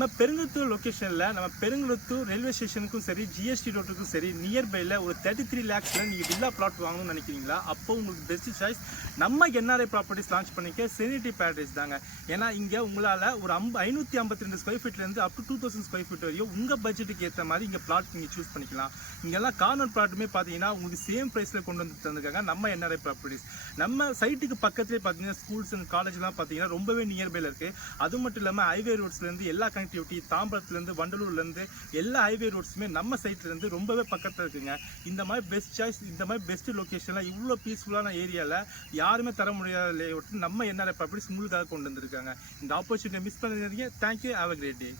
நம்ம பெருங்குளத்தூர் லொக்கேஷனில் நம்ம பெருங்குளத்தூர் ரயில்வே ஸ்டேஷனுக்கும் சரி ஜிஎஸ்டி ரோட்டுக்கும் சரி நியர்பையில் ஒரு 33 lakhsல நீங்கள் வில்லா பிளாட் வாங்கணும்னு நினைக்கிறீங்களா? அப்போ உங்களுக்கு பெஸ்ட் சாய்ஸ் நம்ம என்ஆர்ஐ ப்ராப்பர்ட்டிஸ் லான்ச் பண்ணிக்க செரினிட்டி பேரடைஸ் தாங்க. ஏன்னா இங்கே உங்களால் ஒரு 552 ஸ்கொயர் ஃபீட்லேருந்து அப் டு 2000 ஸ்கொயர் ஃபீட் வரையும் உங்கள் பட்ஜெட்டுக்கு ஏற்ற மாதிரி இங்கே பிளாட் நீங்கள் சூஸ் பண்ணிக்கலாம். இங்கெல்லாம் கார்னர் பிளாட்டுமே பார்த்தீங்கன்னா உங்களுக்கு சேம் ப்ரைஸில் கொண்டு வந்து தந்துருக்காங்க நம்ம என்ஆர்ஐ ப்ராப்பர்ட்டிஸ். நம்ம சைட்டுக்கு பக்கத்துலேயே பார்த்தீங்கன்னா ஸ்கூல்ஸ் அண்ட் காலேஜ்லாம் பார்த்தீங்கன்னா ரொம்பவே நியர்பையில் இருக்குது. அது மட்டும் இல்லாமல் ஹைவே ரோட்ஸ்லேருந்து எல்லா கனெக்டிவிட்டி, தாம்பரத்துலேருந்து வண்டலூர்லேருந்து எல்லா ஹைவே ரோட்ஸுமே நம்ம சைட்லேருந்து ரொம்பவே பக்கத்தில் இருக்குங்க. இந்த மாதிரி பெஸ்ட் சாய்ஸ், இந்த மாதிரி பெஸ்ட் லொக்கேஷனில் இவ்வளோ பீஸ்ஃபுல்லான ஏரியாவில் யாருமே தர முடியாத லேஅவுட் நம்ம என்ஆர்ஐ ப்ராப்பர்ட்டிஸ் உங்களுக்காக கொண்டு வந்திருக்காங்க. இந்த ஆப்பர்ச்சுனிட்டியை மிஸ் பண்ணிருக்கீங்க. Thank you. Have a great day.